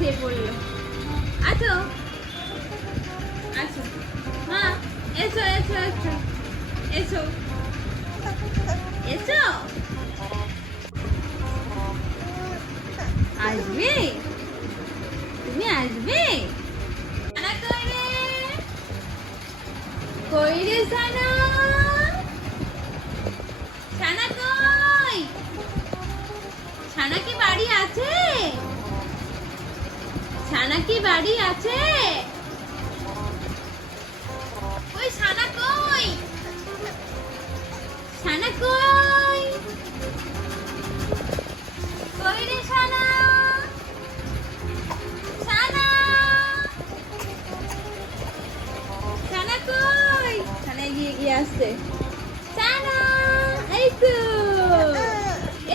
শুয়ে পড়লো। আছো আছো মা, এসো এসো এসো এসো এসো। আসবে, তুমি আসবে? সানা কই রে, কই রে সানা? সানা কই? সানা কি বাড়ি আছে? সানা কি বাড়ি আছে? ওই সানা কই? সানা কই? কই রে সানা? সানা, সানা কই? সানা এগিয়ে এগিয়ে আসছে। সানা, এই তো,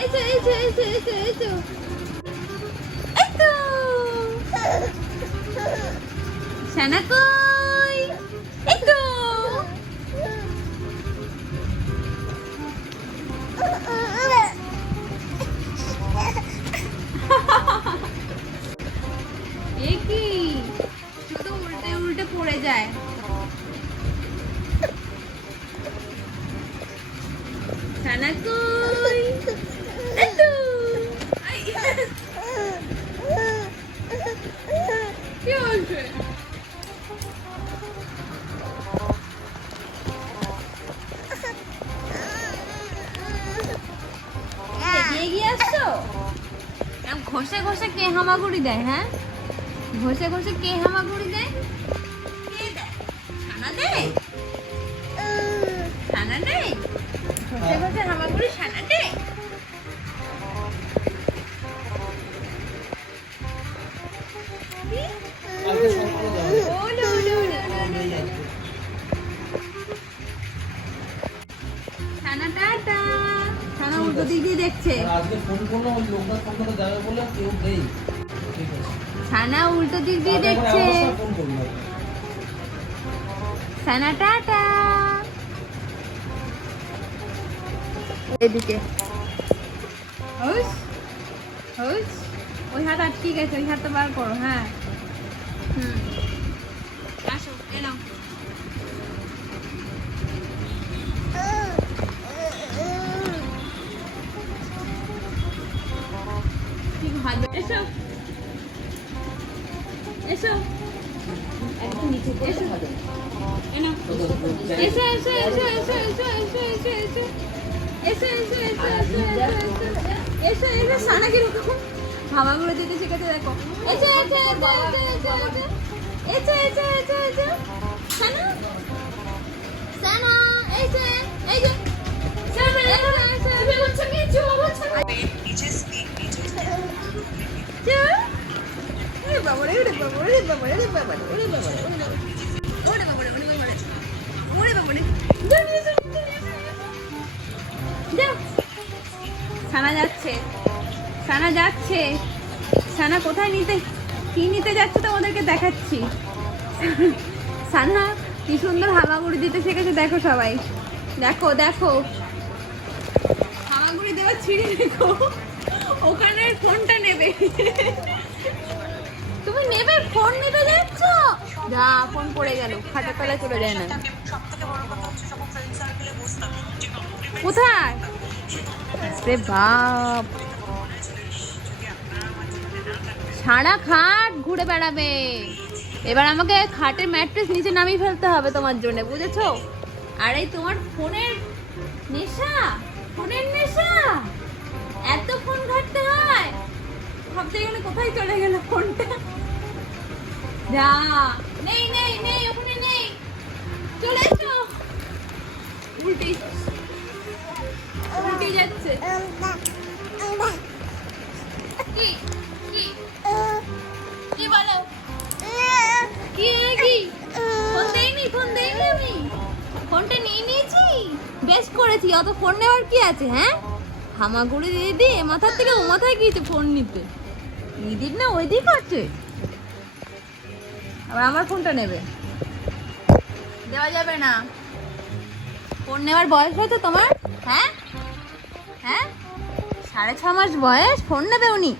এসো এসো এসো এসো এসো, এই তো। সানা কই? এই তো। এ কি, শুধু উল্টে উল্টে পড়ে যায়। সানা কই? এই তো। আই, কি হয়েছে? এগিয়ে এগিয়ে আসছো? ঘষে ঘষে কে হামাগুড়ি দেয়? হ্যাঁ, ঘষে ঘষে কে হামাগুড়ি দেয়? কে দেয়? সানা দেয়? সানা দেয়? ঘষে ঘষে হামাগুড়ি সানা দেয়? সানা টাটা। সানা উল্টো দিক দিয়ে দেখছে। সানা উল্টো দিক দিয়ে দেখছে। সানা টাটা। এদিকে হুস হুস, ওই হাত আটকে গেছে, ওই হাতটা বার করো। হ্যাঁ, আসো এলাম। কি ভালো। এসো এসো, একদম নিচে এসো, এনো এসো এসো এসো এসো এসো এসো এসো এসো এসো এসো এসো এসো এসো। সানা কিরকম হামাগুড়ি দিতে শিখেছে দেখো। এসো এসো এসো এসো এসো এসো এসো এসো এসো। সানা, সানা এসো, এই যে সানা এসো এসো। তুমি বলছো কি চুপ নিচে স্পিড নিচে চুপ। ওরে বাবা রে, ওরে বাবা রে, বাবা রে, বাবা রে, ওরে বাবা রে, ওরে বাবা রে, ওরে বাবা রে, ওরে বাবা রে, ওরে বাবা রে। যাও, সানা যাচ্ছে, সানা যাচ্ছে। সানা কোথায় কি নিতে যাচ্ছে তোমাদেরকে দেখাচ্ছি। সানা কি সুন্দর হামাগুড়ি দিতে শিখেছে দেখো সবাই। দেখো দেখো, হামাগুড়ি দেওয়া ছিঁড়ে দেখো, ওখানে ফোনটা নেবে। তুমি নেবে, ফোন নিতে যাচ্ছ? যা, ফোন পড়ে গেল, খাটের তলায় চলে যায় না। কোথায় রে বাপ, সারা খাট ঘুরে বেড়াবে। এবার আমাকে খাটের ম্যাট্রেস নিচে নামিয়ে ফেলতে হবে তোমার জন্য, বুঝেছো? আর এই তোমার ফোনের নেশা, ফোনের নেশা, এত ফোন ঘাটতে হয়। ভাবতে গেলে কোথায় চলে গেল ফোনটা। যা, নেই নেই নেই, ওখানে নেই, চলে এসো। উল্টে উল্টে যাচ্ছে। কি কি কি বলো, কি কি? ফোন দেইনি, ফোন দেইনি, আমি ফোনটা নিয়ে নিয়েছি। বেশ করেছি, অত ফোন নেওয়ার কি আছে? হ্যাঁ, হামাগুড়ি দিদি এ মাথার থেকে ও মাথায় গিয়েছে ফোন নিতে। দিদির না ওই দিক আছে, আবার আমার ফোনটা নেবে, দেওয়া যাবে না। ফোন নেওয়ার বয়স হয়েছে তোমার? হ্যাঁ হ্যাঁ, 6.5 মাস বয়স, ফোন নেবে উনি?